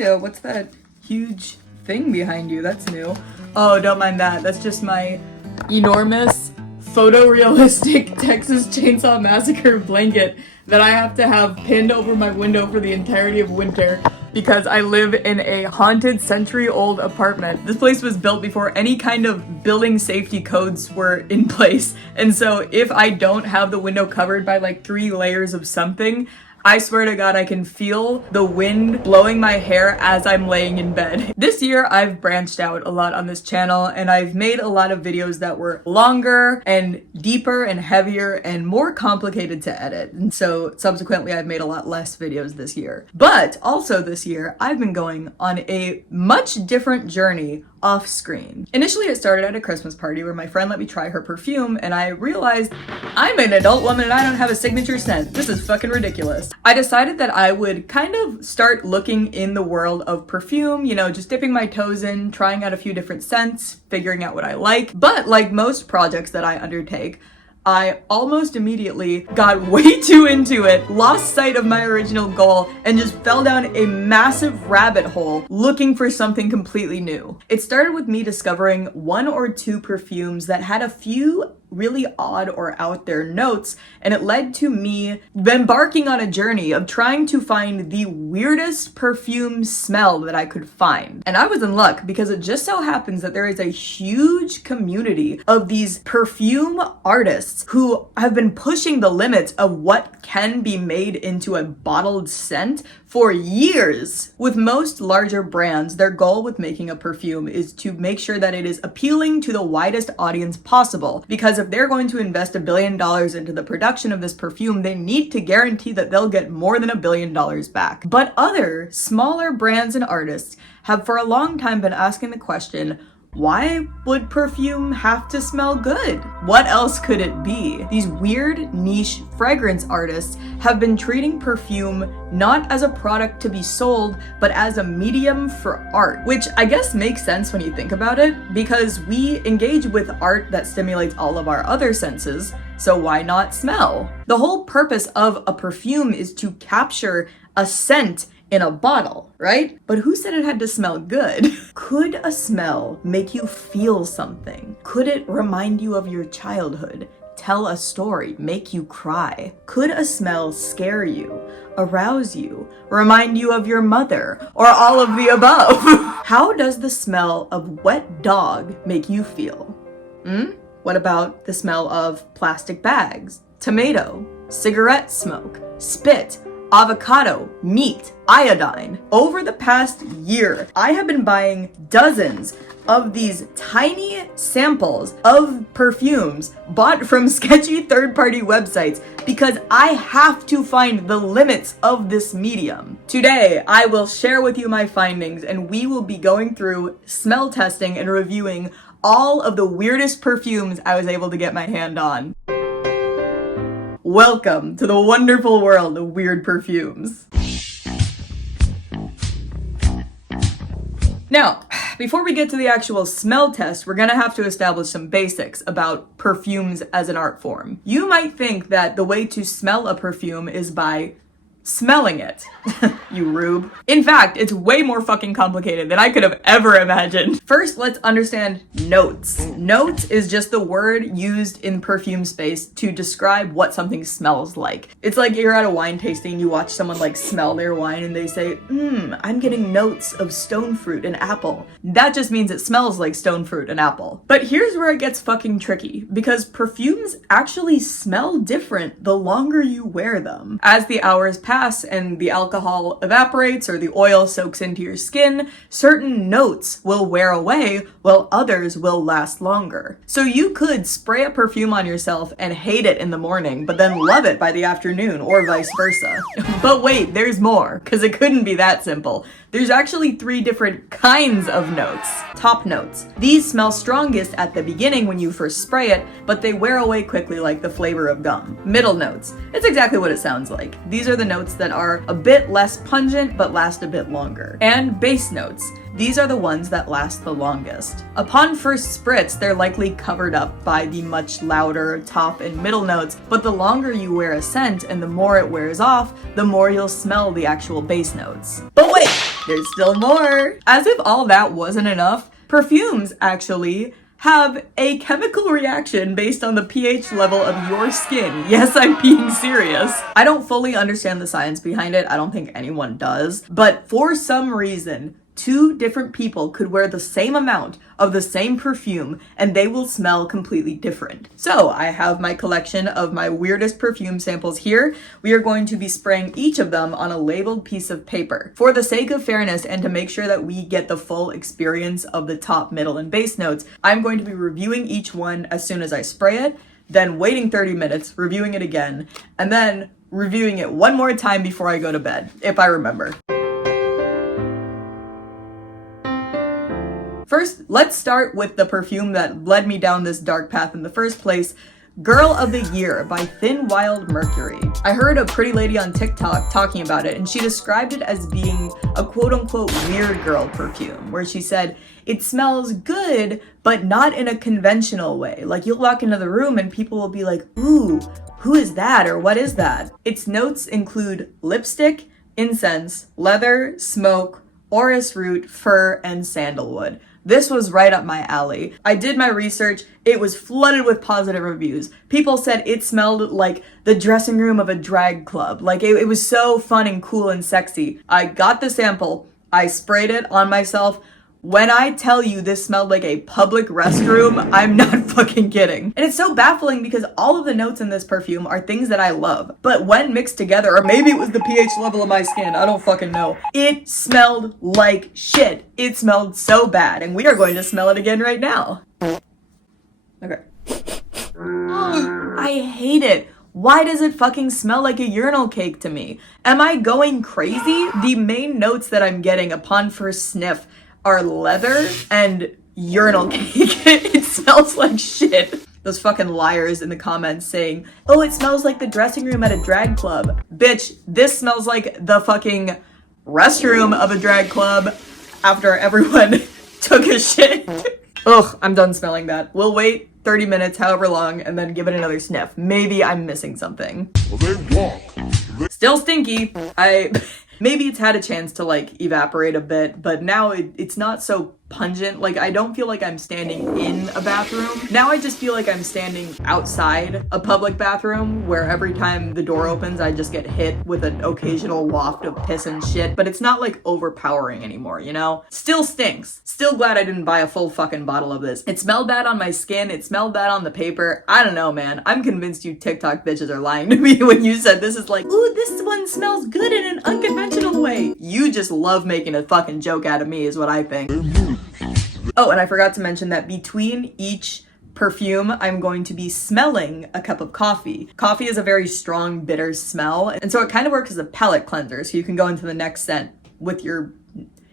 Julia, what's that huge thing behind you? That's new. Oh, don't mind that. That's just my enormous photorealistic Texas Chainsaw Massacre blanket that I have to have pinned over my window for the entirety of winter because I live in a haunted century-old apartment. This place was built before any kind of building safety codes were in place. And so if I don't have the window covered by like 3 layers of something, I swear to God, I can feel the wind blowing my hair as I'm laying in bed. This year, I've branched out a lot on this channel and I've made a lot of videos that were longer and deeper and heavier and more complicated to edit. And so subsequently, I've made a lot less videos this year. But also this year, I've been going on a much different journey off screen. Initially, it started at a Christmas party where my friend let me try her perfume and I realized I'm an adult woman and I don't have a signature scent. This is fucking ridiculous. I decided that I would kind of start looking in the world of perfume, you know, just dipping my toes in, trying out a few different scents, figuring out what I like. But like most projects that I undertake, I almost immediately got way too into it, lost sight of my original goal, and just fell down a massive rabbit hole looking for something completely new. It started with me discovering 1 or 2 perfumes that had a few really odd or out there notes, and it led to me embarking on a journey of trying to find the weirdest perfume smell that I could find. And I was in luck because it just so happens that there is a huge community of these perfume artists who have been pushing the limits of what can be made into a bottled scent for years. With most larger brands, their goal with making a perfume is to make sure that it is appealing to the widest audience possible, because if they're going to invest $1 billion into the production of this perfume, they need to guarantee that they'll get more than $1 billion back. But other, smaller brands and artists have for a long time been asking the question, why would perfume have to smell good? What else could it be? These weird niche fragrance artists have been treating perfume not as a product to be sold, but as a medium for art, which I guess makes sense when you think about it, because we engage with art that stimulates all of our other senses, so why not smell? The whole purpose of a perfume is to capture a scent in a bottle, right? But who said it had to smell good? Could a smell make you feel something? Could it remind you of your childhood, tell a story, make you cry? Could a smell scare you, arouse you, remind you of your mother, or all of the above? How does the smell of wet dog make you feel? What about the smell of plastic bags, tomato, cigarette smoke, spit, avocado, meat, iodine? Over the past year, I have been buying dozens of these tiny samples of perfumes bought from sketchy third-party websites because I have to find the limits of this medium. Today, I will share with you my findings and we will be going through smell testing and reviewing all of the weirdest perfumes I was able to get my hand on. Welcome to the wonderful world of weird perfumes. Now, before we get to the actual smell test, we're gonna have to establish some basics about perfumes as an art form. You might think that the way to smell a perfume is by smelling it. You rube. In fact, it's way more fucking complicated than I could have ever imagined. First, let's understand notes. Notes is just the word used in perfume space to describe what something smells like. It's like you're at a wine tasting, you watch someone like smell their wine and they say, I'm getting notes of stone fruit and apple. That just means it smells like stone fruit and apple. But here's where it gets fucking tricky, because perfumes actually smell different the longer you wear them. As the hours pass and the alcohol evaporates or the oil soaks into your skin, certain notes will wear away while others will last longer. So you could spray a perfume on yourself and hate it in the morning, but then love it by the afternoon, or vice versa. But wait, there's more, because it couldn't be that simple. There's actually 3 different kinds of notes. Top notes. These smell strongest at the beginning when you first spray it, but they wear away quickly like the flavor of gum. Middle notes. It's exactly what it sounds like. These are the notes that are a bit less pungent but last a bit longer. And base notes. These are the ones that last the longest. Upon first spritz, they're likely covered up by the much louder top and middle notes, but the longer you wear a scent and the more it wears off, the more you'll smell the actual base notes. But wait! There's still more. As if all that wasn't enough, perfumes actually have a chemical reaction based on the pH level of your skin. Yes, I'm being serious. I don't fully understand the science behind it. I don't think anyone does. But for some reason, two different people could wear the same amount of the same perfume and they will smell completely different. So I have my collection of my weirdest perfume samples here. We are going to be spraying each of them on a labeled piece of paper. For the sake of fairness and to make sure that we get the full experience of the top, middle, and base notes, I'm going to be reviewing each one as soon as I spray it, then waiting 30 minutes, reviewing it again, and then reviewing it one more time before I go to bed, if I remember. First, let's start with the perfume that led me down this dark path in the first place, Girl of the Year by Thin Wild Mercury. I heard a pretty lady on TikTok talking about it, and she described it as being a quote-unquote weird girl perfume, where she said, it smells good, but not in a conventional way. Like, you'll walk into the room and people will be like, ooh, who is that, or what is that? Its notes include lipstick, incense, leather, smoke, orris root, fir, and sandalwood. This was right up my alley. I did my research. It was flooded with positive reviews. People said it smelled like the dressing room of a drag club. Like it was so fun and cool and sexy. I got the sample. I sprayed it on myself. When I tell you this smelled like a public restroom, I'm not fucking kidding. And it's so baffling because all of the notes in this perfume are things that I love. But when mixed together, or maybe it was the pH level of my skin, I don't fucking know. It smelled like shit. It smelled so bad. And we are going to smell it again right now. Okay. I hate it. Why does it fucking smell like a urinal cake to me? Am I going crazy? The main notes that I'm getting upon first sniff are leather and urinal cake. It smells like shit. Those fucking liars in the comments saying, oh, it smells like the dressing room at a drag club. Bitch, this smells like the fucking restroom of a drag club after everyone took a shit. Ugh, I'm done smelling that. We'll wait 30 minutes, however long, and then give it another sniff. Maybe I'm missing something. Still stinky. Maybe it's had a chance to like evaporate a bit, but now it's not so pungent. Like I don't feel like I'm standing in a bathroom. Now I just feel like I'm standing outside a public bathroom where every time the door opens, I just get hit with an occasional waft of piss and shit, but it's not like overpowering anymore, you know? Still stinks. Still glad I didn't buy a full fucking bottle of this. It smelled bad on my skin. It smelled bad on the paper. I don't know, man. I'm convinced you TikTok bitches are lying to me when you said this is like, ooh, this one smells good in an unconventional way. You just love making a fucking joke out of me is what I think. Oh, and I forgot to mention that between each perfume, I'm going to be smelling a cup of coffee. Coffee is a very strong, bitter smell, and so it kind of works as a palate cleanser, so you can go into the next scent with your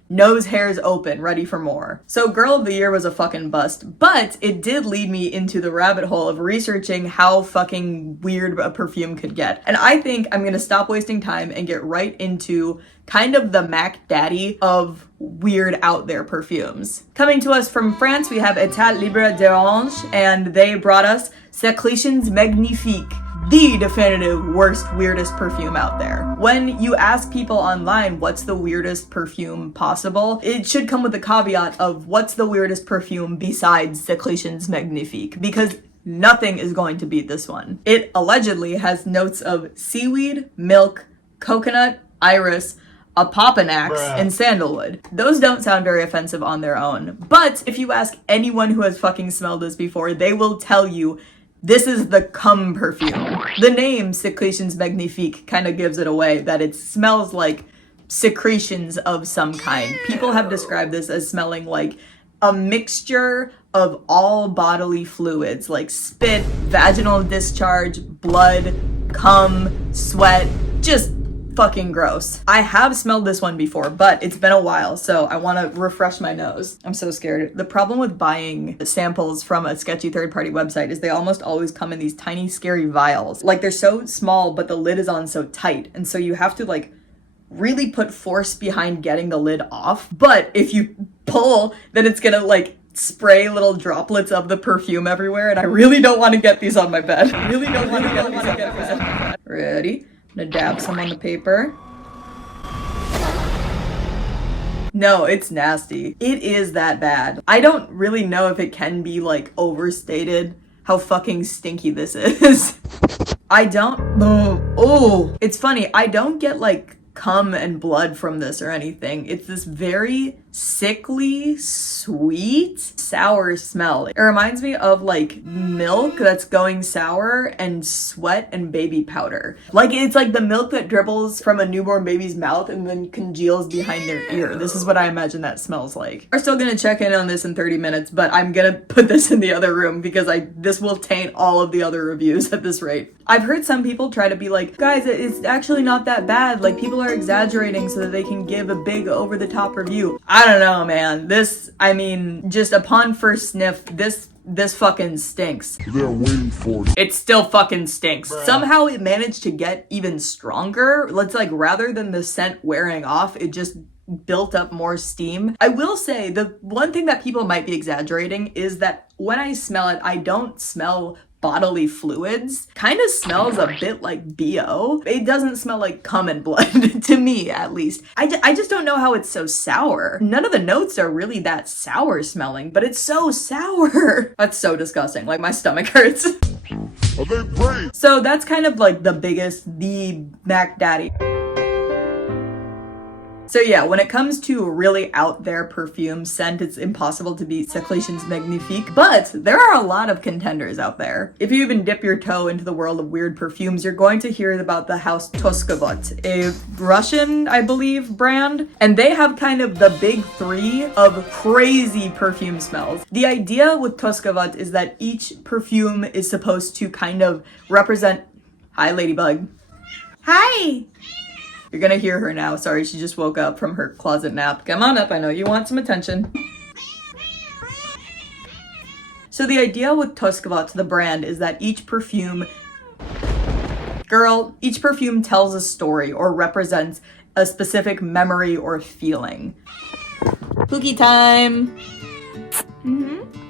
nose hairs open, ready for more. So Girl of the Year was a fucking bust, but it did lead me into the rabbit hole of researching how fucking weird a perfume could get. And I think I'm gonna stop wasting time and get right into kind of the Mac Daddy of weird out there perfumes. Coming to us from France, we have État Libre d'Orange, and they brought us Secretions Magnifiques, the definitive worst, weirdest perfume out there. When you ask people online what's the weirdest perfume possible, it should come with the caveat of what's the weirdest perfume besides Secretions Magnifiques, because nothing is going to beat this one. It allegedly has notes of seaweed, milk, coconut, iris, Apopanax, and sandalwood. Those don't sound very offensive on their own, but if you ask anyone who has fucking smelled this before, they will tell you this is the cum perfume. The name Secretions Magnifiques kind of gives it away, that it smells like secretions of some kind. People have described this as smelling like a mixture of all bodily fluids, like spit, vaginal discharge, blood, cum, sweat, just fucking gross. I have smelled this one before, but it's been a while, so I want to refresh my nose. I'm so scared. The problem with buying samples from a sketchy third-party website is they almost always come in these tiny, scary vials. Like, they're so small, but the lid is on so tight, and so you have to, like, really put force behind getting the lid off. But if you pull, then it's gonna, like, spray little droplets of the perfume everywhere, and I really don't want to get these on my bed. I really don't want to get these on my bed. Ready? I'm gonna dab some on the paper. No, it's nasty. It is that bad. I don't really know if it can be like overstated how fucking stinky this is. I don't, oh, it's funny. I don't get like cum and blood from this or anything. It's this very sickly, sweet, sour smell. It reminds me of like milk that's going sour and sweat and baby powder. Like it's like the milk that dribbles from a newborn baby's mouth and then congeals behind their ear. This is what I imagine that smells like. We're still gonna check in on this in 30 minutes, but I'm gonna put this in the other room because this will taint all of the other reviews at this rate. I've heard some people try to be like, guys, it's actually not that bad. Like people are exaggerating so that they can give a big over the top review. I don't know, man. This, I mean, just upon first sniff, this fucking stinks. They're waiting for it. It still fucking stinks. Bruh. Somehow it managed to get even stronger. Let's like, rather than the scent wearing off, it just built up more steam. I will say the one thing that people might be exaggerating is that when I smell it, I don't smell bodily fluids. Kind of smells a bit like BO. It doesn't smell like cum and blood, to me at least. I just don't know how it's so sour. None of the notes are really that sour smelling, but it's so sour. That's so disgusting. Like my stomach hurts. Are they brave? So that's kind of like the Mac Daddy. So yeah, when it comes to a really out there perfume scent, it's impossible to beat Seclation's Magnifique, but there are a lot of contenders out there. If you even dip your toe into the world of weird perfumes, you're going to hear about the house Toskovat, a Russian, I believe, brand, and they have kind of the big three of crazy perfume smells. The idea with Toskovat is that each perfume is supposed to kind of represent... Hi, Ladybug. Hi! You're gonna hear her now. Sorry, she just woke up from her closet nap. Come on up, I know you want some attention. So the idea with Toskovat, the brand, is that each perfume tells a story or represents a specific memory or feeling. Spooky time!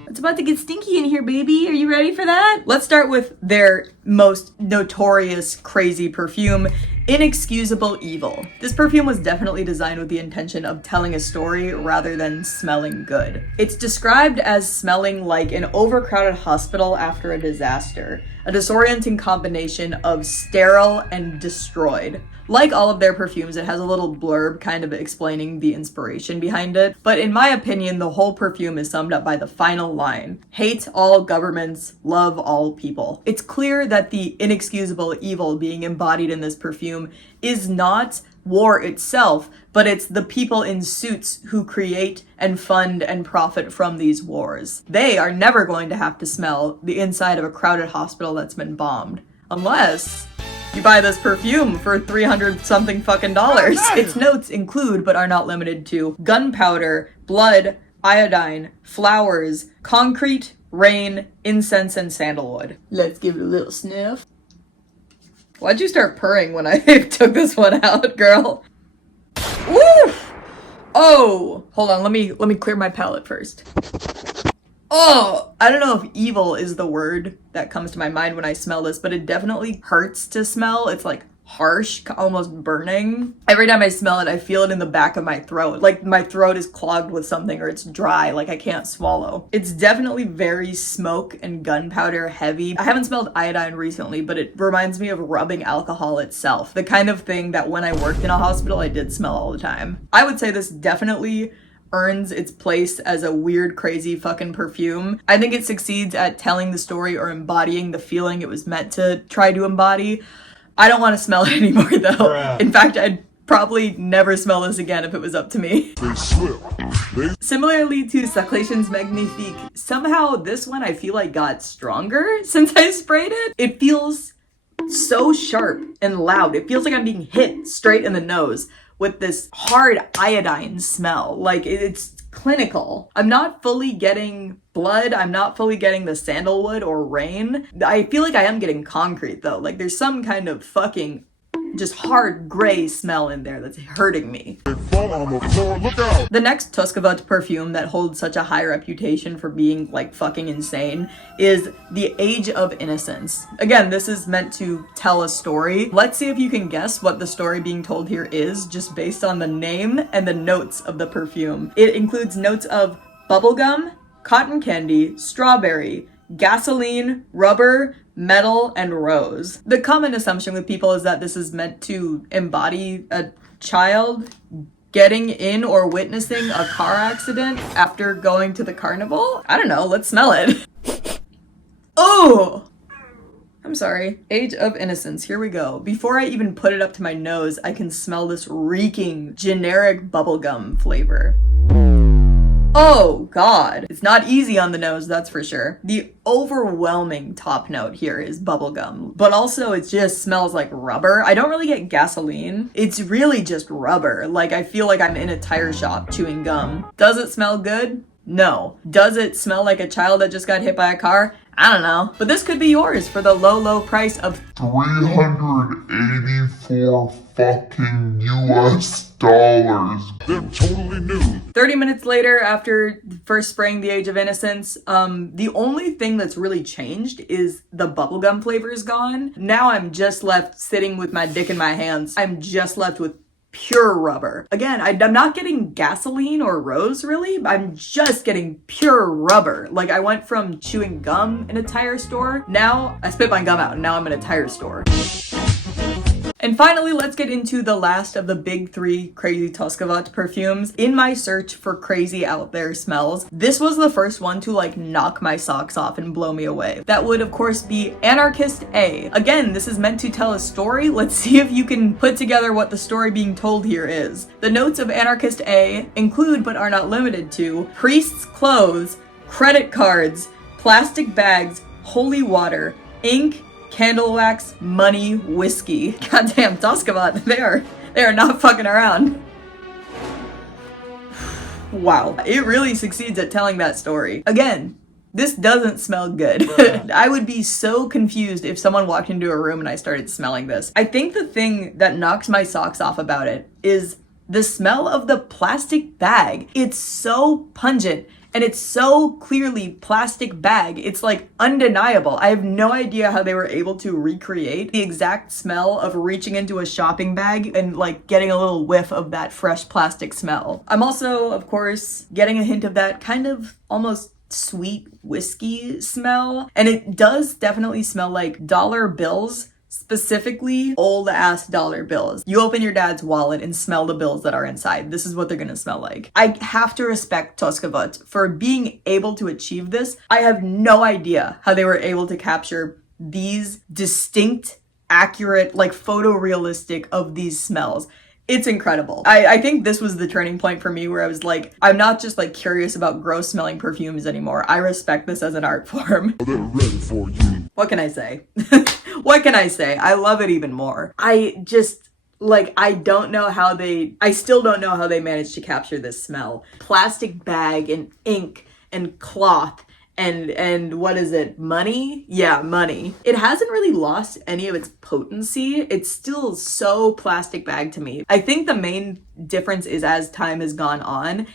It's about to get stinky in here, baby. Are you ready for that? Let's start with their most notorious crazy perfume, Inexcusable Evil. This perfume was definitely designed with the intention of telling a story rather than smelling good. It's described as smelling like an overcrowded hospital after a disaster, a disorienting combination of sterile and destroyed. Like all of their perfumes, it has a little blurb kind of explaining the inspiration behind it, but in my opinion, the whole perfume is summed up by the final line: hate all governments, love all people. It's clear that the inexcusable evil being embodied in this perfume is not war itself, but it's the people in suits who create and fund and profit from these wars. They are never going to have to smell the inside of a crowded hospital that's been bombed, unless you buy this perfume for $300 something fucking dollars. Its notes include, but are not limited to, gunpowder, blood, iodine, flowers, concrete, rain, incense, and sandalwood. Let's give it a little sniff. Why'd you start purring when I took this one out, girl? Woo! Oh! Hold on, let me clear my palate first. Oh, I don't know if evil is the word that comes to my mind when I smell this, but it definitely hurts to smell. It's like harsh, almost burning. Every time I smell it, I feel it in the back of my throat. Like my throat is clogged with something or it's dry, like I can't swallow. It's definitely very smoke and gunpowder heavy. I haven't smelled iodine recently, but it reminds me of rubbing alcohol itself. The kind of thing that when I worked in a hospital, I did smell all the time. I would say this definitely earns its place as a weird, crazy fucking perfume. I think it succeeds at telling the story or embodying the feeling it was meant to try to embody. I don't want to smell it anymore though. Bruh. In fact, I'd probably never smell this again if it was up to me. They slip. Similarly to Seclation's Magnifique, somehow this one I feel like got stronger since I sprayed it. It feels so sharp and loud. It feels like I'm being hit straight in the nose with this hard iodine smell. Like it's clinical. I'm not fully getting blood. I'm not fully getting the sandalwood or rain. I feel like I am getting concrete though. Like there's some kind of fucking just hard gray smell in there that's hurting me. They fall on the floor, look out! The next Toskovat perfume that holds such a high reputation for being like fucking insane is the Age of Innocence. Again, this is meant to tell a story. Let's see if you can guess what the story being told here is just based on the name and the notes of the perfume. It includes notes of bubblegum, cotton candy, strawberry, gasoline, rubber, metal, and rose. The common assumption with people is that this is meant to embody a child getting in or witnessing a car accident after going to the carnival. I don't know, let's smell it. Oh! I'm sorry. Age of Innocence, here we go. Before I even put it up to my nose, I can smell this reeking generic bubblegum flavor. Oh god. It's not easy on the nose, that's for sure. The overwhelming top note here is bubblegum, but also it just smells like rubber. I don't really get gasoline. It's really just rubber. Like I feel like I'm in a tire shop chewing gum. Does it smell good? No. Does it smell like a child that just got hit by a car? I don't know. But this could be yours for the low price of $384 fucking US dollars. They're totally new. 30 minutes later, after first spraying the Age of Innocence, the only thing that's really changed is the bubblegum flavor is gone. Now I'm just left sitting with my dick in my hands. I'm just left with pure rubber. Again, I'm not getting gasoline or rose really. I'm just getting pure rubber. Like I went from chewing gum in a tire store. Now I spit my gum out and now I'm in a tire store. And finally, let's get into the last of the big three crazy Toskovat perfumes. In my search for crazy out there smells, this was the first one to like knock my socks off and blow me away. That would of course be Anarchist A. Again, this is meant to tell a story. Let's see if you can put together what the story being told here is. The notes of Anarchist A include, but are not limited to, priests' clothes, credit cards, plastic bags, holy water, ink, candle wax, money, whiskey. Goddamn, Toskovat, they are not fucking around. Wow, it really succeeds at telling that story. Again, this doesn't smell good. I would be so confused if someone walked into a room and I started smelling this. I think the thing that knocks my socks off about it is the smell of the plastic bag. It's so pungent. And it's so clearly plastic bag. It's like undeniable. I have no idea how they were able to recreate the exact smell of reaching into a shopping bag and like getting a little whiff of that fresh plastic smell. I'm also, of course, getting a hint of that kind of almost sweet whiskey smell. And it does definitely smell like dollar bills. Specifically, old ass dollar bills. You open your dad's wallet and smell the bills that are inside. This is what they're gonna smell like. I have to respect Toskovat for being able to achieve this. I have no idea how they were able to capture these distinct, accurate, like photorealistic of these smells. It's incredible. I think this was the turning point for me where I was like, I'm not just like curious about gross smelling perfumes anymore. I respect this as an art form. They're ready for you. What can I say? What can I say? I love it even more. I just, like, I still don't know how they managed to capture this smell. Plastic bag and ink and cloth and what is it? Money? Yeah, money. It hasn't really lost any of its potency. It's still so plastic bag to me. I think the main difference is as time has gone on,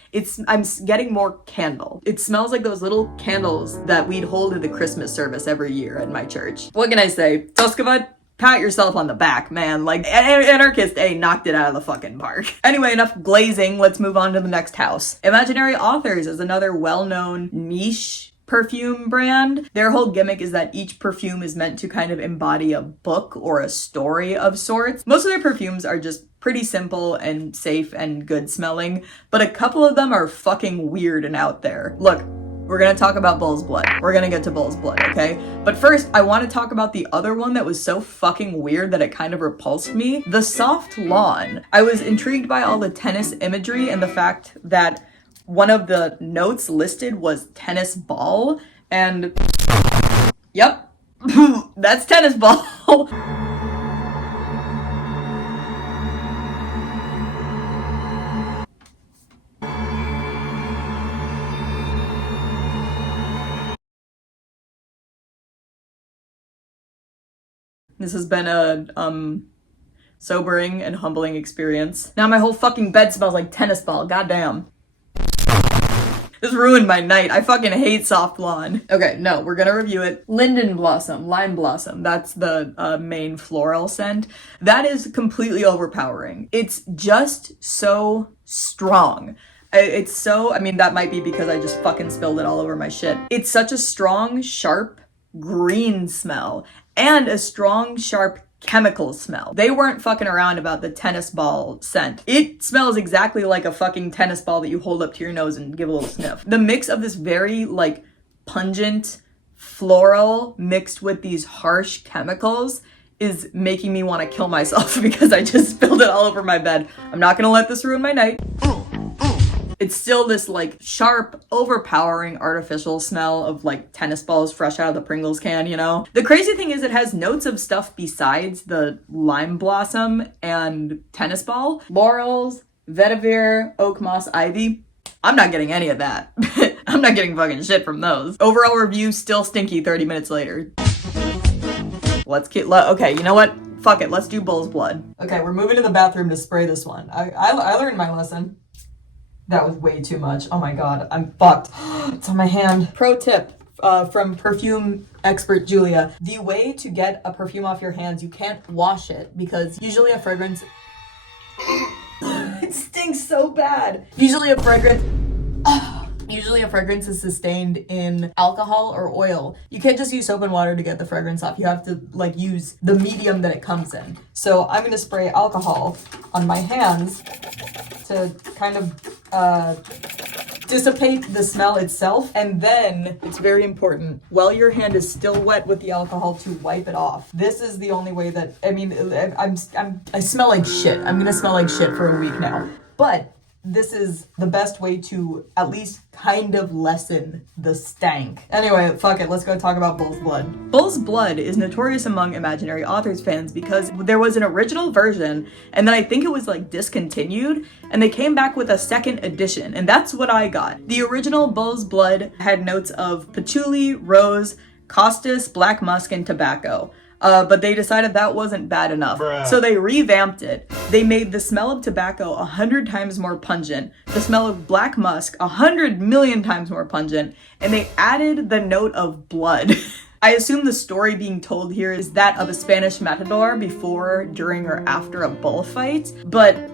I'm getting more candle. It smells like those little candles that we'd hold at the Christmas service every year at my church. What can I say? Toskovat, pat yourself on the back, man. Like, Anarchist A knocked it out of the fucking park. Anyway, enough glazing. Let's move on to the next house. Imaginary Authors is another well-known niche perfume brand. Their whole gimmick is that each perfume is meant to kind of embody a book or a story of sorts. Most of their perfumes are just pretty simple and safe and good smelling, but a couple of them are fucking weird and out there. Look, we're gonna talk about Bull's Blood. We're gonna get to Bull's Blood, okay? But first, I want to talk about the other one that was so fucking weird that it kind of repulsed me. The Soft Lawn. I was intrigued by all the tennis imagery and the fact that one of the notes listed was tennis ball, and yep, that's tennis ball. This has been a sobering and humbling experience. Now my whole fucking bed smells like tennis ball, goddamn. This ruined my night. I fucking hate soft lawn. Okay, no, we're gonna review it. Linden Blossom, Lime Blossom. That's the main floral scent. That is completely overpowering. It's just so strong. It's so, I mean, that might be because I just fucking spilled it all over my shit. It's such a strong, sharp, green smell. And a strong, sharp chemical smell. They weren't fucking around about the tennis ball scent. It smells exactly like a fucking tennis ball that you hold up to your nose and give a little sniff. The mix of this very like pungent floral mixed with these harsh chemicals is making me want to kill myself because I just spilled it all over my bed. I'm not gonna let this ruin my night. It's still this like sharp, overpowering artificial smell of like tennis balls fresh out of the Pringles can, you know? The crazy thing is it has notes of stuff besides the lime blossom and tennis ball. Laurels, vetiver, oak moss, ivy. I'm not getting any of that. I'm not getting fucking shit from those. Overall review, still stinky 30 minutes later. Let's get, okay, you know what? Fuck it, let's do bull's blood. Okay, we're moving to the bathroom to spray this one. I learned my lesson. That was way too much. Oh my god, I'm fucked. It's on my hand. Pro tip from perfume expert Julia. The way to get a perfume off your hands, you can't wash it because usually a fragrance... It stinks so bad. Usually a fragrance is sustained in alcohol or oil. You can't just use soap and water to get the fragrance off. You have to like use the medium that it comes in. So I'm gonna spray alcohol on my hands to kind of dissipate the smell itself. And then it's very important, while your hand is still wet with the alcohol, to wipe it off. This is the only way that, I mean, I smell like shit. I'm gonna smell like shit for a week now. But this is the best way to at least kind of lessen the stank. Anyway, fuck it, let's go talk about Bull's Blood. Bull's Blood is notorious among Imaginary Authors fans because there was an original version, and then I think it was like discontinued, and they came back with a second edition, and that's what I got. The original Bull's Blood had notes of patchouli, rose, costus, black musk, and tobacco. But they decided that wasn't bad enough. Bruh. So they revamped it. They made the smell of tobacco 100 times more pungent, the smell of black musk 100 million times more pungent, and they added the note of blood. I assume the story being told here is that of a Spanish matador before, during, or after a bullfight, but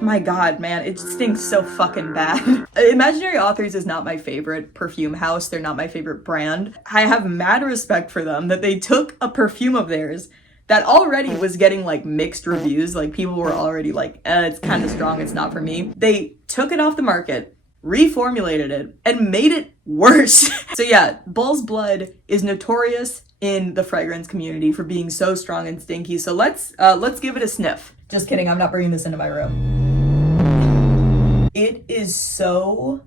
my god, man, it stinks so fucking bad. Imaginary Authors is not my favorite perfume house. They're not my favorite brand. I have mad respect for them that they took a perfume of theirs that already was getting like mixed reviews. Like people were already like, it's kind of strong, it's not for me. They took it off the market, reformulated it, and made it worse. So yeah, Bull's Blood is notorious in the fragrance community for being so strong and stinky. So let's give it a sniff. Just kidding, I'm not bringing this into my room. It is so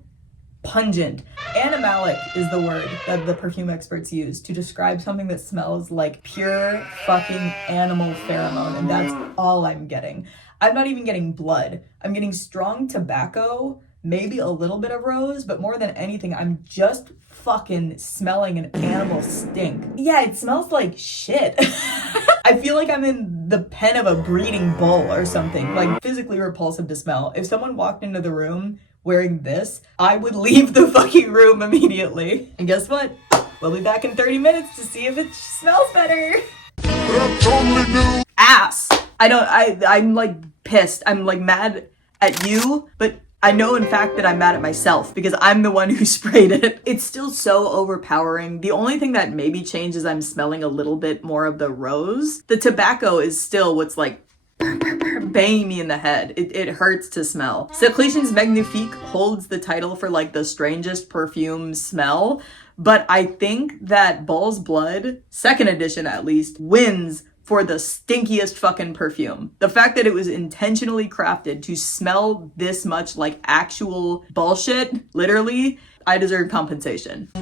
pungent. Animalic is the word that the perfume experts use to describe something that smells like pure fucking animal pheromone, and that's all I'm getting. I'm not even getting blood. I'm getting strong tobacco, maybe a little bit of rose, but more than anything, I'm just fucking smelling an animal stink. Yeah, it smells like shit. I feel like I'm in the pen of a breeding bull or something, like physically repulsive to smell. If someone walked into the room wearing this, I would leave the fucking room immediately. And guess what? We'll be back in 30 minutes to see if it smells better. Ass. I'm like pissed. I'm like mad at you, but I know in fact that I'm mad at myself because I'm the one who sprayed it. It's still so overpowering. The only thing that maybe changed is I'm smelling a little bit more of the rose. The tobacco is still what's like banging me in the head. It hurts to smell. Secretions Magnifiques holds the title for like the strangest perfume smell, but I think that Bull's Blood, second edition at least, wins for the stinkiest fucking perfume. The fact that it was intentionally crafted to smell this much like actual bullshit, literally, I deserve compensation.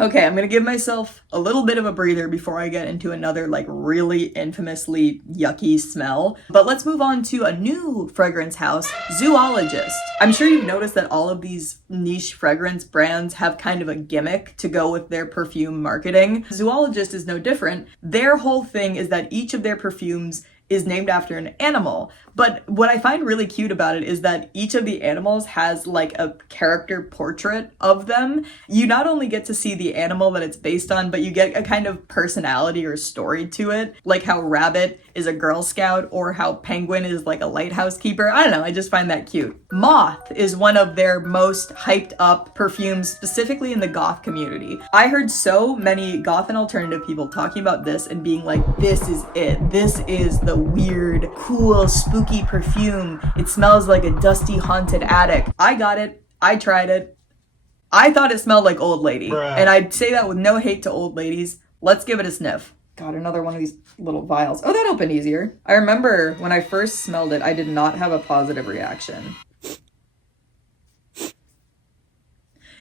Okay, I'm gonna give myself a little bit of a breather before I get into another like really infamously yucky smell. But let's move on to a new fragrance house, Zoologist. I'm sure you've noticed that all of these niche fragrance brands have kind of a gimmick to go with their perfume marketing. Zoologist is no different. Their whole thing is that each of their perfumes is named after an animal. But what I find really cute about it is that each of the animals has like a character portrait of them. You not only get to see the animal that it's based on, but you get a kind of personality or story to it, like how Rabbit is a Girl Scout or how Penguin is like a lighthouse keeper. I don't know, I just find that cute. Moth is one of their most hyped up perfumes, specifically in the goth community. I heard so many goth and alternative people talking about this and being like, this is it. This is the weird, cool, spooky perfume. It smells like a dusty, haunted attic. I got it. I tried it. I thought it smelled like old lady. Bruh. And I'd say that with no hate to old ladies. Let's give it a sniff. God, another one of these little vials. Oh, that opened easier. I remember when I first smelled it, I did not have a positive reaction.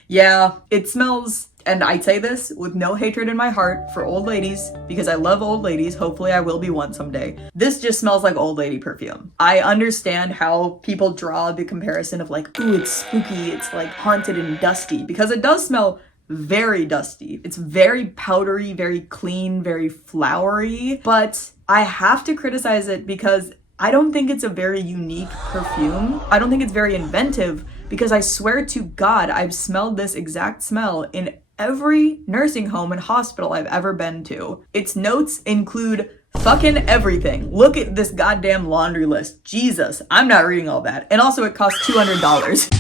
Yeah, it smells, and I say this with no hatred in my heart for old ladies, because I love old ladies. Hopefully I will be one someday. This just smells like old lady perfume. I understand how people draw the comparison of like, ooh, it's spooky, it's like haunted and dusty, because it does smell very dusty. It's very powdery, very clean, very flowery, but I have to criticize it because I don't think it's a very unique perfume. I don't think it's very inventive, because I swear to God, I've smelled this exact smell in every nursing home and hospital I've ever been to. Its notes include fucking everything. Look at this goddamn laundry list. Jesus, I'm not reading all that. And also it costs $200.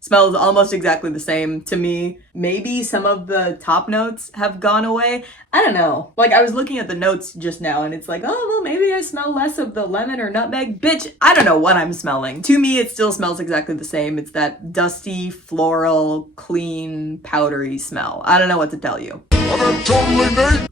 Smells almost exactly the same to me. Maybe some of the top notes have gone away. I don't know. Like, I was looking at the notes just now and it's like, oh, well, maybe I smell less of the lemon or nutmeg. Bitch, I don't know what I'm smelling. To me, it still smells exactly the same. It's that dusty, floral, clean, powdery smell. I don't know what to tell you.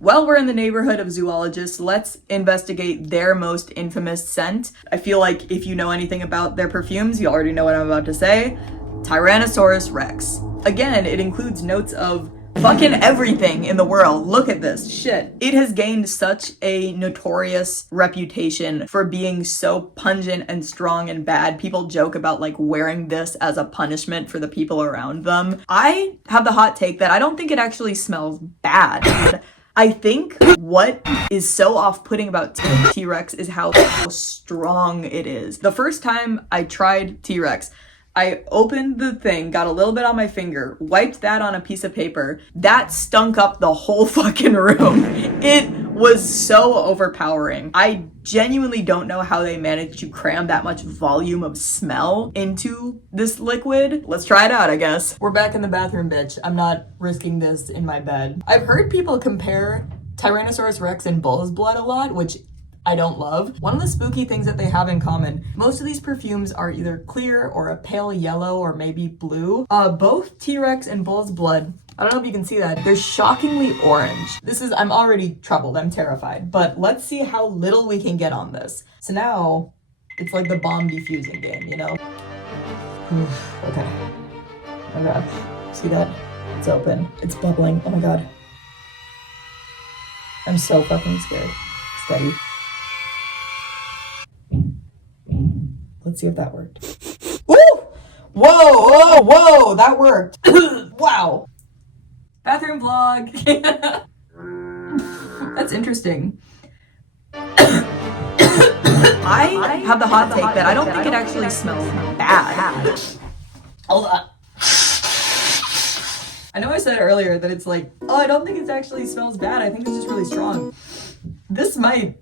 Well, we're in the neighborhood of zoologists. Let's investigate their most infamous scent. I feel like if you know anything about their perfumes, you already know what I'm about to say. Tyrannosaurus Rex. Again, it includes notes of fucking everything in the world. Look at this shit. It has gained such a notorious reputation for being so pungent and strong and bad. People joke about like wearing this as a punishment for the people around them. I have the hot take that I don't think it actually smells bad. I think what is so off-putting about T-Rex is how strong it is. The first time I tried T-Rex, I opened the thing, got a little bit on my finger, wiped that on a piece of paper. That stunk up the whole fucking room. It was so overpowering. I genuinely don't know how they managed to cram that much volume of smell into this liquid. Let's try it out, I guess. We're back in the bathroom, bitch. I'm not risking this in my bed. I've heard people compare Tyrannosaurus Rex and bull's blood a lot, which I don't love. One of the spooky things that they have in common, most of these perfumes are either clear or a pale yellow or maybe blue. Both T-Rex and bull's blood, I don't know if you can see that, they're shockingly orange. I'm already troubled, I'm terrified, but let's see how little we can get on this. So now, it's like the bomb defusing game, you know? Okay. Oh my god. See that? It's open. It's bubbling. Oh my god. I'm so fucking scared. Steady. Let's see if that worked. Ooh! Whoa, whoa, that worked. Wow. Bathroom vlog. That's interesting. I have the hot take that I don't think it actually smells bad. Hold on. I know I said earlier that it's like, oh, I don't think it actually smells bad. I think it's just really strong. This might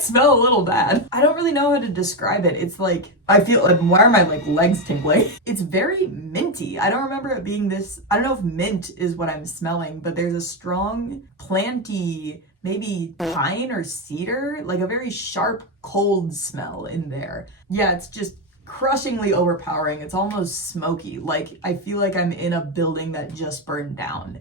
smell a little bad. I don't really know how to describe it. It's like, I feel like, why are my like legs tingling? It's very minty. I don't remember it being this, I don't know if mint is what I'm smelling, but there's a strong planty, maybe pine or cedar, like a very sharp, cold smell in there. Yeah, it's just crushingly overpowering. It's almost smoky. Like, I feel like I'm in a building that just burned down.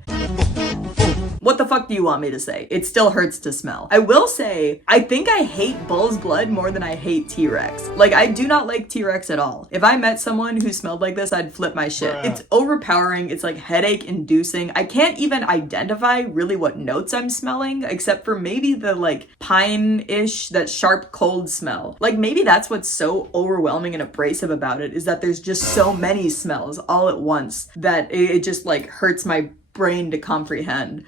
What the fuck do you want me to say? It still hurts to smell. I will say, I think I hate bull's blood more than I hate T-Rex. Like, I do not like T-Rex at all. If I met someone who smelled like this, I'd flip my shit. It's overpowering. It's like headache inducing. I can't even identify really what notes I'm smelling, except for maybe the like pine-ish, that sharp cold smell. Like, maybe that's what's so overwhelming and abrasive about it, is that there's just so many smells all at once that it just like hurts my brain to comprehend.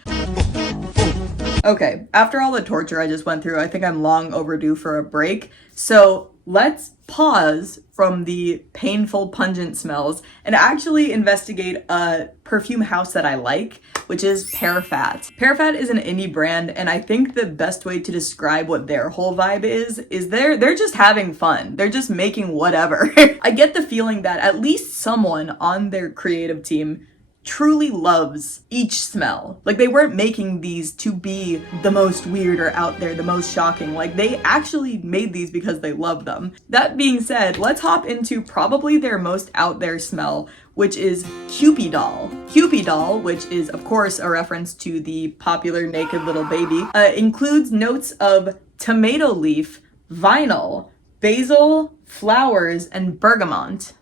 Okay, after all the torture I just went through, I think I'm long overdue for a break. So let's pause from the painful, pungent smells and actually investigate a perfume house that I like, which is Pearfat. Pearfat is an indie brand, and I think the best way to describe what their whole vibe is they're just having fun. They're just making whatever. I get the feeling that at least someone on their creative team truly loves each smell. Like, they weren't making these to be the most weird or out there, the most shocking. Like, they actually made these because they love them. That being said, let's hop into probably their most out there smell, which is Cupid doll. Cupid doll, which is of course a reference to the popular naked little baby, includes notes of tomato leaf, vinyl, basil, flowers, and bergamot.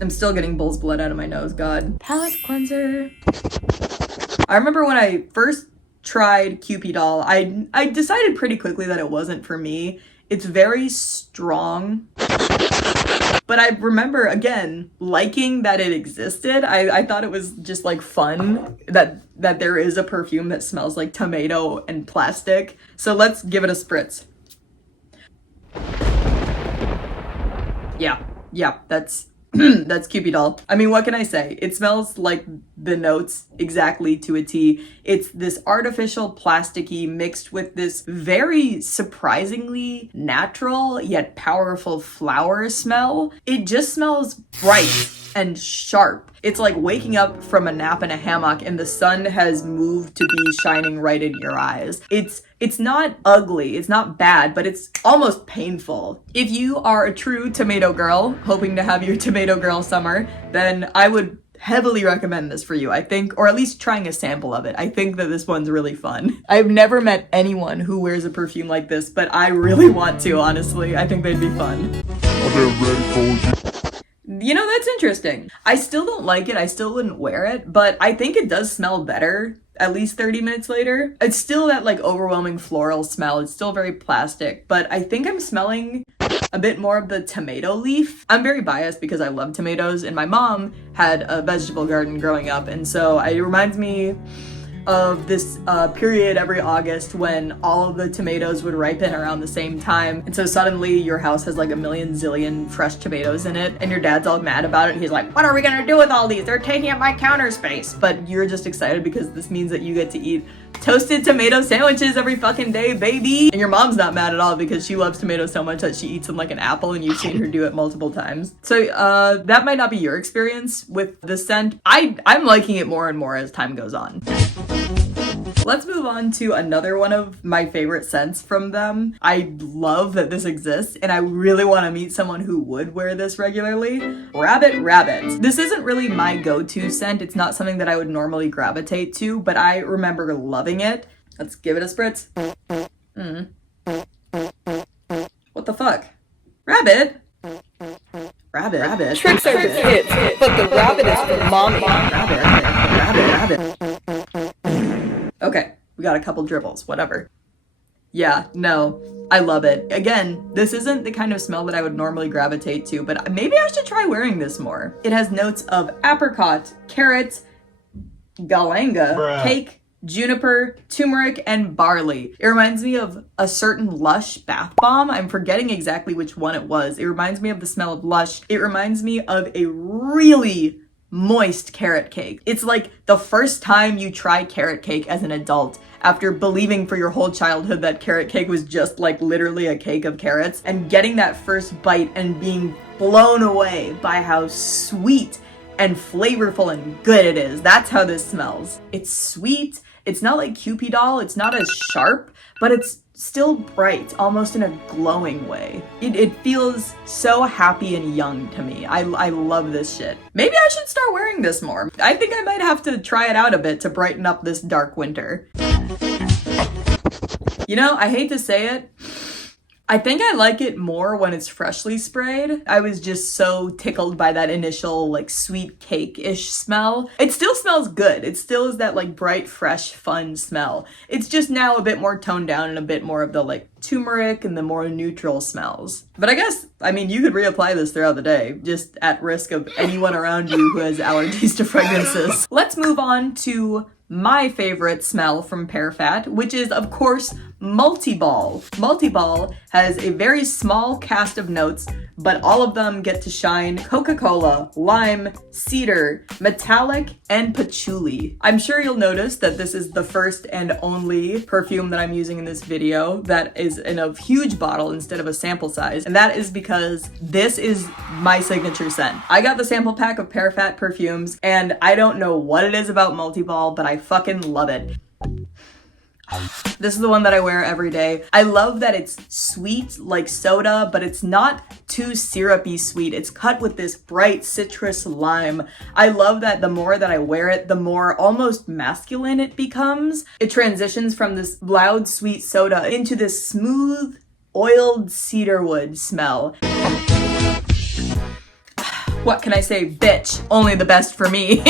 I'm still getting bull's blood out of my nose, God. Palette cleanser. I remember when I first tried Cupid doll, I decided pretty quickly that it wasn't for me. It's very strong. But I remember, again, liking that it existed. I thought it was just like fun that there is a perfume that smells like tomato and plastic. So let's give it a spritz. Yeah, that's that's Cupid doll. I mean, what can I say? It smells like the notes exactly to a T. It's this artificial plasticky mixed with this very surprisingly natural yet powerful flower smell. It just smells bright and sharp. It's like waking up from a nap in a hammock and the sun has moved to be shining right in your eyes. It's not ugly, it's not bad, but it's almost painful. If you are a true tomato girl, hoping to have your tomato girl summer, then I would heavily recommend this for you, I think, or at least trying a sample of it. I think that this one's really fun. I've never met anyone who wears a perfume like this, but I really want to, honestly. I think they'd be fun. I've been ready for you. You know, that's interesting. I still don't like it. I still wouldn't wear it, but I think it does smell better at least 30 minutes later. It's still that like overwhelming floral smell. It's still very plastic, but I think I'm smelling a bit more of the tomato leaf. I'm very biased because I love tomatoes and my mom had a vegetable garden growing up, and so it reminds me of this period every August when all of the tomatoes would ripen around the same time. And so suddenly your house has like a million zillion fresh tomatoes in it and your dad's all mad about it. He's like, what are we gonna do with all these? They're taking up my counter space. But you're just excited because this means that you get to eat toasted tomato sandwiches every fucking day, baby. And your mom's not mad at all because she loves tomatoes so much that she eats them like an apple, and you've seen her do it multiple times. So that might not be your experience with the scent. I'm liking it more and more as time goes on. Let's move on to another one of my favorite scents from them. I love that this exists, and I really want to meet someone who would wear this regularly. Rabbit. This isn't really my go-to scent. It's not something that I would normally gravitate to, but I remember loving it. Let's give it a spritz. What the fuck? Rabbit? Tricks are for kids, but the rabbit is for mommy. Rabbit. Okay, we got a couple dribbles, whatever. Yeah, no, I love it. Again, this isn't the kind of smell that I would normally gravitate to, but maybe I should try wearing this more. It has notes of apricot, carrots, galanga, cake, juniper, turmeric, and barley. It reminds me of a certain Lush bath bomb. I'm forgetting exactly which one it was. It reminds me of the smell of Lush. It reminds me of a really moist carrot cake. It's like the first time you try carrot cake as an adult after believing for your whole childhood that carrot cake was just like literally a cake of carrots, and getting that first bite and being blown away by how sweet and flavorful and good it is. That's how this smells. It's sweet It's not like Cupid, it's not as sharp, but it's still bright, almost in a glowing way. It feels so happy and young to me. I love this shit. Maybe I should start wearing this more. I think I might have to try it out a bit to brighten up this dark winter. You know, I hate to say it, I think I like it more when it's freshly sprayed. I was just so tickled by that initial like sweet cake-ish smell. It still smells good. It still is that like bright, fresh, fun smell. It's just now a bit more toned down and a bit more of the like turmeric and the more neutral smells. But I guess, I mean, you could reapply this throughout the day, just at risk of anyone around you who has allergies to fragrances. Let's move on to my favorite smell from Pearfat, which is, of course, Multiball. Multiball has a very small cast of notes, but all of them get to shine: Coca-Cola, lime, cedar, metallic, and patchouli. I'm sure you'll notice that this is the first and only perfume that I'm using in this video that is in a huge bottle instead of a sample size, and that is because this is my signature scent. I got the sample pack of Perfume perfumes, and I don't know what it is about Multiball, but I fucking love it. This is the one that I wear every day. I love that it's sweet like soda, but it's not too syrupy sweet. It's cut with this bright citrus lime. I love that the more that I wear it, the more almost masculine it becomes. It transitions from this loud sweet soda into this smooth, oiled cedarwood smell. What can I say, bitch? Only the best for me.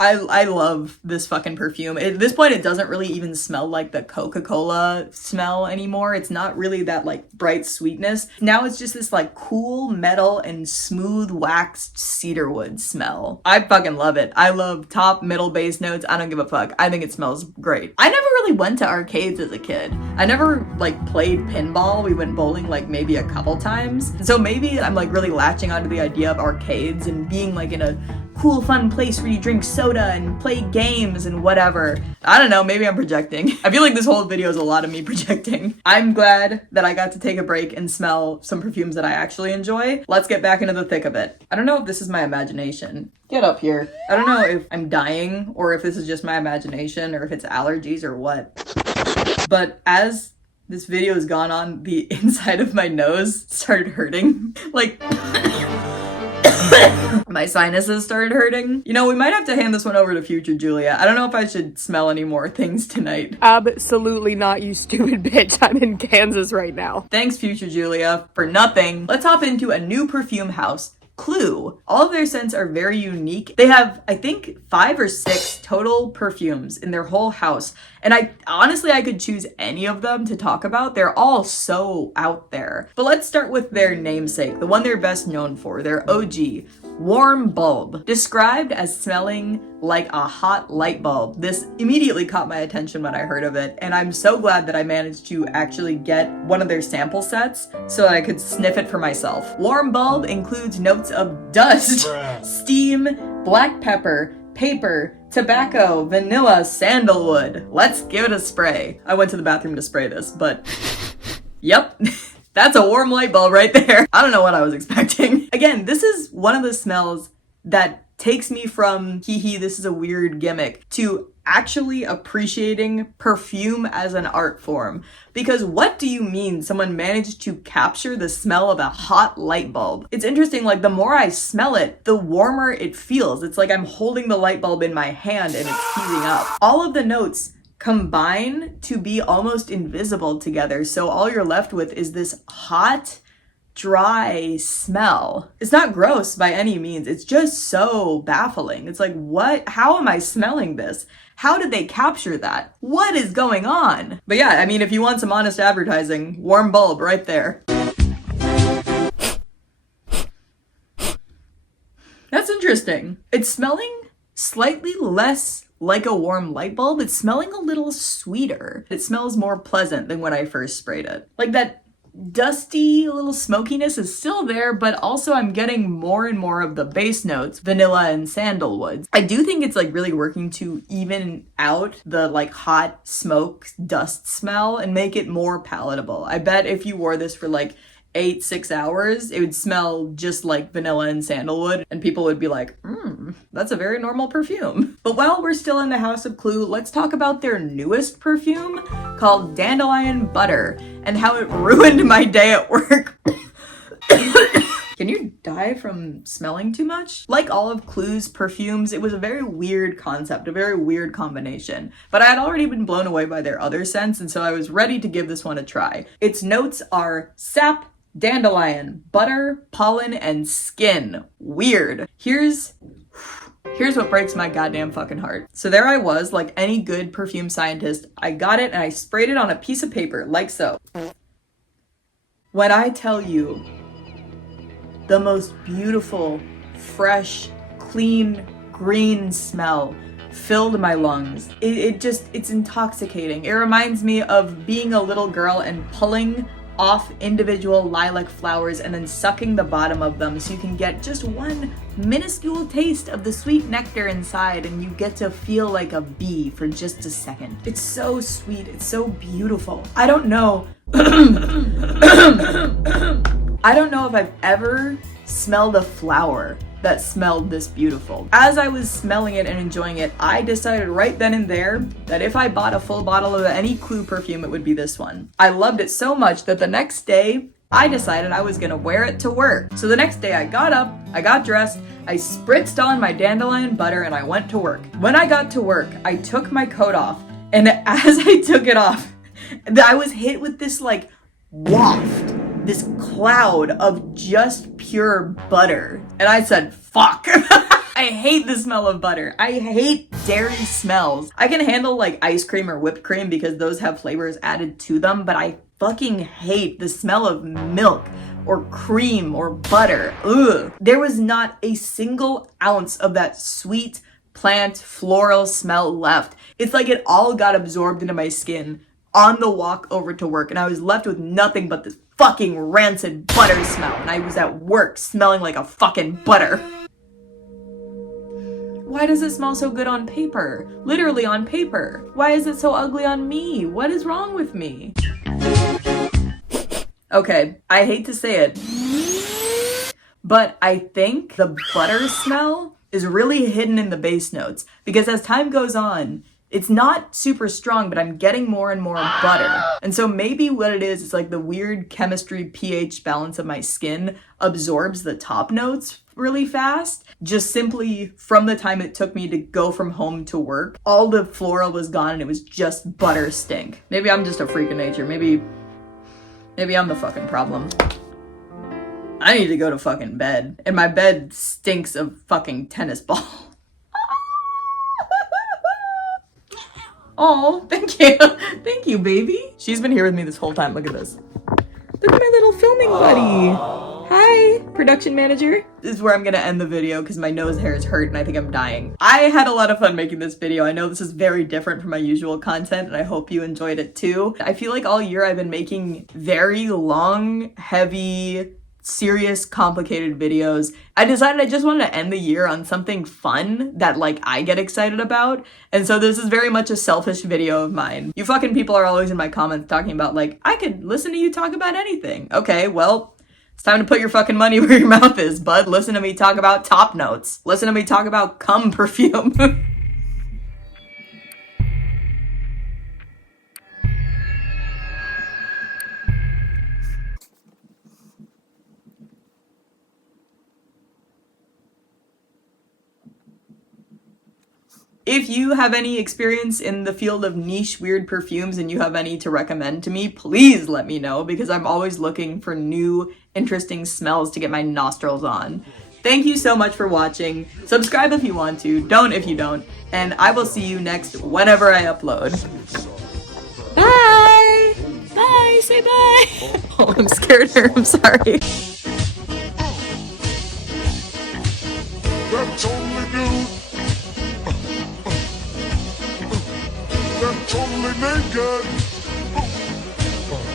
I love this fucking perfume. At this point, it doesn't really even smell like the Coca-Cola smell anymore. It's not really that like bright sweetness. Now it's just this like cool metal and smooth waxed cedarwood smell. I fucking love it. I love top, middle, base notes. I don't give a fuck. I think it smells great. I never really went to arcades as a kid. I never like played pinball. We went bowling like maybe a couple times. So maybe I'm like really latching onto the idea of arcades and being like in a cool, fun place where you drink soda and play games and whatever. I don't know, maybe I'm projecting. I feel like this whole video is a lot of me projecting. I'm glad that I got to take a break and smell some perfumes that I actually enjoy. Let's get back into the thick of it. I don't know if this is my imagination. Get up here. I don't know if I'm dying or if this is just my imagination or if it's allergies or what. But as this video has gone on, the inside of my nose started hurting. Like, my sinuses started hurting. You know, we might have to hand this one over to future Julia. I don't know if I should smell any more things tonight. Absolutely not, you stupid bitch. I'm in Kansas right now. Thanks, future Julia, for nothing. Let's hop into a new perfume house, Clue. All of their scents are very unique. They have, I think, 5 or 6 total perfumes in their whole house. And I could choose any of them to talk about. They're all so out there. But let's start with their namesake, the one they're best known for, their OG, Warm Bulb. Described as smelling like a hot light bulb. This immediately caught my attention when I heard of it, and I'm so glad that I managed to actually get one of their sample sets so that I could sniff it for myself. Warm Bulb includes notes of dust, steam, black pepper, paper, tobacco, vanilla, sandalwood. Let's give it a spray. I went to the bathroom to spray this, but yep. That's a warm light bulb right there. I don't know what I was expecting. Again, this is one of the smells that takes me from hee this is a weird gimmick to actually appreciating perfume as an art form. Because what do you mean someone managed to capture the smell of a hot light bulb? It's interesting, like the more I smell it, the warmer it feels. It's like I'm holding the light bulb in my hand and it's heating up. All of the notes combine to be almost invisible together, so all you're left with is this hot, dry smell. It's not gross by any means, it's just so baffling. It's like, what? How am I smelling this? How did they capture that? What is going on? But yeah, I mean, if you want some honest advertising, Warm Bulb right there. That's interesting. It's smelling slightly less like a warm light bulb. It's smelling a little sweeter. It smells more pleasant than when I first sprayed it. Like that dusty little smokiness is still there, but also I'm getting more and more of the base notes, vanilla and sandalwood. I do think it's like really working to even out the like hot smoke dust smell and make it more palatable. I bet if you wore this for like 6 hours, it would smell just like vanilla and sandalwood, and people would be like, that's a very normal perfume. But while we're still in the House of Clue, let's talk about their newest perfume called Dandelion Butter and how it ruined my day at work. Can you die from smelling too much? Like all of Clue's perfumes, it was a very weird concept, a very weird combination. But I had already been blown away by their other scents, and so I was ready to give this one a try. Its notes are sap, dandelion, butter, pollen, and skin. Weird. Here's what breaks my goddamn fucking heart. So there I was, like any good perfume scientist. I got it and I sprayed it on a piece of paper, like so. When I tell you, the most beautiful, fresh, clean, green smell filled my lungs. It's intoxicating. It reminds me of being a little girl and pulling off individual lilac flowers and then sucking the bottom of them so you can get just one minuscule taste of the sweet nectar inside, and you get to feel like a bee for just a second. It's so sweet. It's so beautiful. I don't know if I've ever smelled a flower that smelled this beautiful. As I was smelling it and enjoying it, I decided right then and there that if I bought a full bottle of any Clue perfume, it would be this one. I loved it so much that the next day, I decided I was gonna wear it to work. So the next day I got up, I got dressed, I spritzed on my dandelion butter, and I went to work. When I got to work, I took my coat off, and as I took it off, I was hit with this like waft, this cloud of just pure butter. And I said, fuck. I hate the smell of butter. I hate dairy smells. I can handle like ice cream or whipped cream because those have flavors added to them, but I fucking hate the smell of milk or cream or butter. Ugh. There was not a single ounce of that sweet plant floral smell left. It's like it all got absorbed into my skin on the walk over to work, and I was left with nothing but this fucking rancid butter smell, and I was at work smelling like a fucking butter. Why does it smell so good on paper? Literally on paper. Why is it so ugly on me? What is wrong with me? Okay, I hate to say it, but I think the butter smell is really hidden in the base notes, because as time goes on, it's not super strong, but I'm getting more and more butter. And so maybe what it is like the weird chemistry pH balance of my skin absorbs the top notes really fast. Just simply from the time it took me to go from home to work, all the floral was gone and it was just butter stink. Maybe I'm just a freak of nature. Maybe I'm the fucking problem. I need to go to fucking bed. And my bed stinks of fucking tennis ball. Oh, thank you. Thank you, baby. She's been here with me this whole time. Look at this. Look at my little filming buddy. Hi, production manager. This is where I'm gonna end the video because my nose hairs hurt and I think I'm dying. I had a lot of fun making this video. I know this is very different from my usual content and I hope you enjoyed it too. I feel like all year I've been making very long, heavy, serious, complicated videos. I decided I just wanted to end the year on something fun that like I get excited about. And so this is very much a selfish video of mine. You fucking people are always in my comments talking about like, I could listen to you talk about anything. Okay, well, it's time to put your fucking money where your mouth is, bud. Listen to me talk about top notes. Listen to me talk about cum perfume. If you have any experience in the field of niche weird perfumes and you have any to recommend to me, please let me know because I'm always looking for new, interesting smells to get my nostrils on. Thank you so much for watching. Subscribe if you want to, don't if you don't, and I will see you next whenever I upload. Bye! Bye! Say bye! Oh, I'm scared here, I'm sorry. That's only new. That's only naked.